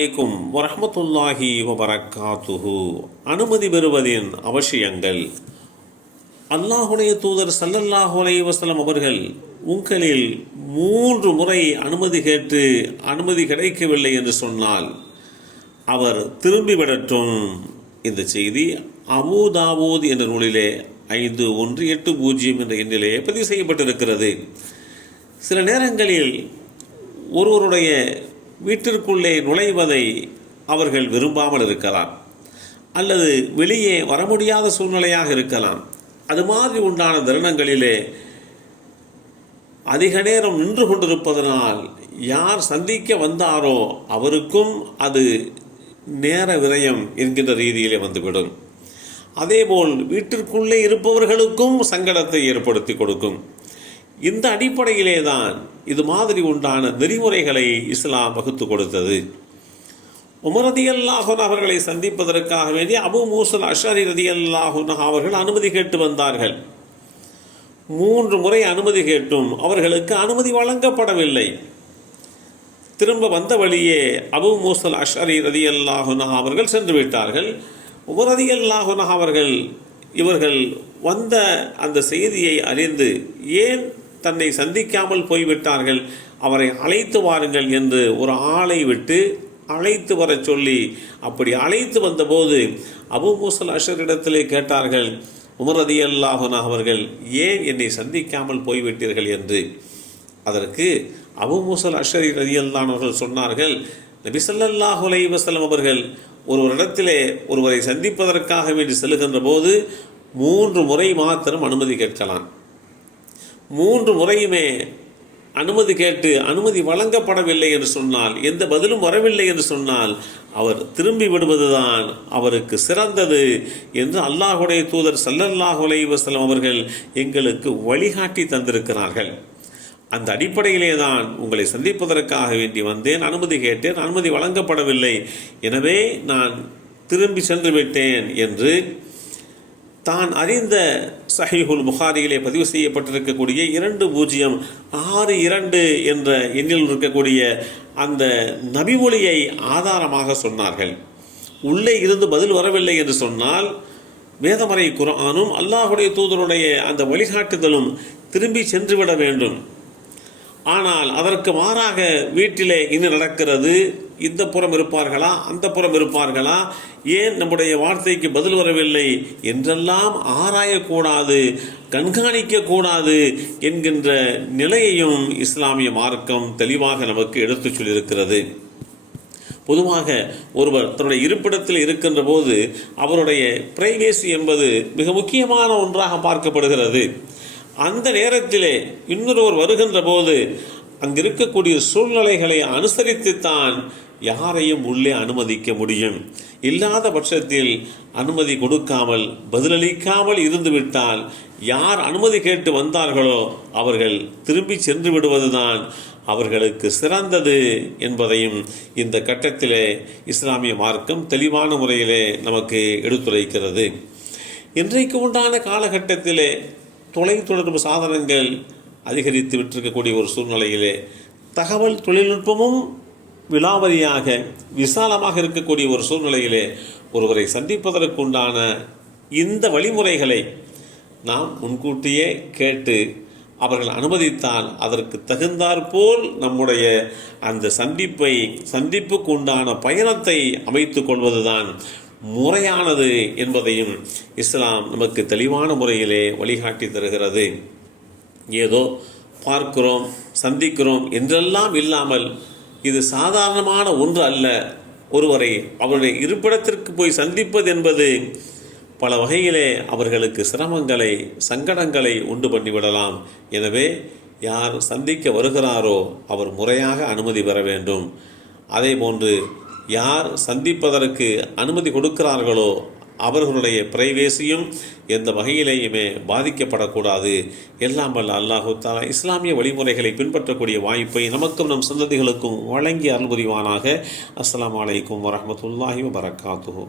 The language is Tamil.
அலைக்கும் வரஹ்மத்துல்லாஹி வபரகாத்துஹு. அனுமதி பெறுவதின் அவசியங்கள். அல்லாஹுடைய தூதர் ஸல்லல்லாஹு அலைஹி வஸல்லம் அவர்கள் உங்களில் 3 முறை அனுமதி கேட்டு அனுமதி கிடைக்கவில்லை என்று சொன்னால் அவர் திரும்பிவிடட்டும். இந்த செய்தி அபூ தாவூத் என்ற நூலிலே 5180 என்ற எண்ணிலே பதிவு செய்யப்பட்டிருக்கிறது. சில நேரங்களில் ஒருவருடைய வீட்டிற்குள்ளே நுழைவதை அவர்கள் விரும்பாமல் இருக்கலாம், அல்லது வெளியே வர முடியாத சூழ்நிலையாக இருக்கலாம். அது மாதிரி உண்டான தருணங்களிலே அதிக நேரம் நின்று கொண்டிருப்பதனால் யார் சந்திக்க வந்தாரோ அவருக்கும் அது நேர விரயம் என்கின்ற ரீதியிலே வந்துவிடும். அதேபோல் வீட்டிற்குள்ளே இருப்பவர்களுக்கும் சங்கடத்தை ஏற்படுத்தி கொடுக்கும். இந்த அடிப்படையிலே தான் இது மாதிரி உண்டான நெறிமுறைகளை இஸ்லாம் வகுத்து கொடுத்தது. உமர் ரலியல்லாஹு அன்ஹு அவர்களை சந்திப்பதற்காக வேண்டி அபூ மூஸா அல்-அஷ்அரி ரலியல்லாஹு அன்ஹு அவர்கள் அனுமதி கேட்டு வந்தார்கள். 3 முறை அனுமதி கேட்டும் அவர்களுக்கு அனுமதி வழங்கப்படவில்லை. திரும்ப வந்த வழியே அபூ மூஸா அல்-அஷ்அரி ரலியல்லாஹு அன்ஹு அவர்கள் சென்று விட்டார்கள். உமர் ரலியல்லாஹு அன்ஹு அவர்கள் இவர்கள் வந்த அந்த செய்தியை அறிந்து ஏன் தன்னை சந்திக்காமல் போய்விட்டார்கள், அவரை அழைத்து வாருங்கள் என்று ஒரு ஆளை விட்டு அழைத்து வர சொல்லி, அப்படி அழைத்து வந்தபோது அபூ மூஸா அல்-அஷ்அரியிடத்திலே கேட்டார்கள், உமர் ரலியல்லாஹு அன்ஹு அவர்கள் ஏன் என்னை சந்திக்காமல் போய்விட்டீர்கள் என்று. அதற்கு அபூ மூஸா அல்-அஷ்அரி ரலியல்லாஹு அன்ஹு அவர்கள் சொன்னார்கள், நபி ஸல்லல்லாஹு அலைஹி வஸல்லம் அவர்கள் ஒருவரிடத்திலே ஒருவரை சந்திப்பதற்காக வேண்டி செல்கின்ற போது 3 முறை மாத்திரம் அனுமதி கேட்கலாம். 3 முறையுமே அனுமதி கேட்டு அனுமதி வழங்கப்படவில்லை என்று சொன்னால், எந்த பதிலும் வரவில்லை என்று சொன்னால் அவர் திரும்பி விடுவதுதான் அவருக்கு சிறந்தது என்று அல்லாஹுடைய தூதர் ஸல்லல்லாஹு அலைஹி வஸல்லம் அவர்கள் எங்களுக்கு வழிகாட்டி தந்திருக்கிறார்கள். அந்த அடிப்படையிலே தான் உங்களை சந்திப்பதற்காக வேண்டி வந்தேன், அனுமதி கேட்டேன், அனுமதி வழங்கப்படவில்லை, எனவே நான் திரும்பி சென்று விட்டேன் என்று தான் அறிந்த சஹீஹுல் புகாரியிலே பதிவு செய்யப்பட்டிருக்கக்கூடிய 2062 என்ற எண்ணில் இருக்கக்கூடிய அந்த நபிமொழியை ஆதாரமாக சொன்னார்கள். உள்ளே இருந்து பதில் வரவில்லை என்று சொன்னால் வேதமறை குர்ஆனும் அல்லாஹுடைய தூதருடைய அந்த வழிகாட்டுதலும் திரும்பி சென்றுவிட வேண்டும். ஆனால் அதற்கு மாறாக வீட்டிலே இன்னும் நடக்கிறது, இந்த புறம் இருப்பார்களா அந்த புறம் இருப்பார்களா, ஏன் நம்முடைய வார்த்தைக்கு பதில் வரவில்லை என்றெல்லாம் ஆராயக்கூடாது, கண்காணிக்கக்கூடாது என்கின்ற நிலையையும் இஸ்லாமிய மார்க்கம் தெளிவாக நமக்கு எடுத்துச் சொல்லியிருக்கிறது. பொதுவாக ஒருவர் தன்னுடைய இருப்பிடத்தில் இருக்கின்ற போது அவருடைய பிரைவேசி என்பது மிக முக்கியமான ஒன்றாக பார்க்கப்படுகிறது. அந்த நேரத்திலே இன்னொருவர் வருகின்ற போது அங்கிருக்கக்கூடிய சூழ்நிலைகளை அனுசரித்துத்தான் யாரையும் உள்ளே அனுமதிக்க முடியும். இல்லாத பட்சத்தில் அனுமதி கொடுக்காமல் பதிலளிக்காமல் இருந்துவிட்டால் யார் அனுமதி கேட்டு வந்தார்களோ அவர்கள் திரும்பி சென்று விடுவதுதான் அவர்களுக்கு சிறந்தது என்பதையும் இந்த கட்டத்திலே இஸ்லாமிய மார்க்கம் தெளிவான முறையிலே நமக்கு எடுத்துரைக்கிறது. இன்றைக்கு உண்டான காலகட்டத்திலே தொலைத்தொடர்பு சாதனங்கள் அதிகரித்து விட்டிருக்கக்கூடிய ஒரு சூழ்நிலையிலே தகவல் தொழில்நுட்பமும் விலாவரியாக விசாலமாக இருக்கக்கூடிய ஒரு சூழ்நிலையிலே ஒருவரை சந்திப்பதற்குண்டான இந்த வழிமுறைகளை நாம் முன்கூட்டியே கேட்டு அவர்கள் அனுமதித்தால் அதற்கு தகுந்தாற்போல் நம்முடைய அந்த சந்திப்புக்கு உண்டான பயணத்தை அமைத்து கொள்வதுதான் முறையானது என்பதையும் இஸ்லாம் நமக்கு தெளிவான முறையிலே வழிகாட்டி தருகிறது. ஏதோ பார்க்கிறோம் சந்திக்கிறோம் என்றெல்லாம் இல்லாமல் இது சாதாரணமான ஒன்று அல்ல. ஒருவரை அவருடைய இருப்பிடத்திற்கு போய் சந்திப்பது என்பது பல வகையிலே அவர்களுக்கு சிரமங்களை சங்கடங்களை உண்டு பண்ணிவிடலாம். எனவே யார் சந்திக்க வருகிறாரோ அவர் முறையாக அனுமதி பெற வேண்டும். அதே போன்று யார் சந்திப்பதற்கு அனுமதி கொடுக்கிறார்களோ அவர்களுடைய பிரைவேசியும் எந்த வகையிலேயுமே பாதிக்கப்படக்கூடாது. எல்லாம் வல்ல அல்லாஹு தஆலா இஸ்லாமிய வழிமுறைகளை பின்பற்றக்கூடிய வாய்ப்பை நமக்கும் நம் சந்ததிகளுக்கும் வழங்கி அருள் புரிவானாக. அஸ்ஸலாமு அலைக்கும் வரஹ்மத்துல்லாஹி வபரகாத்துஹு.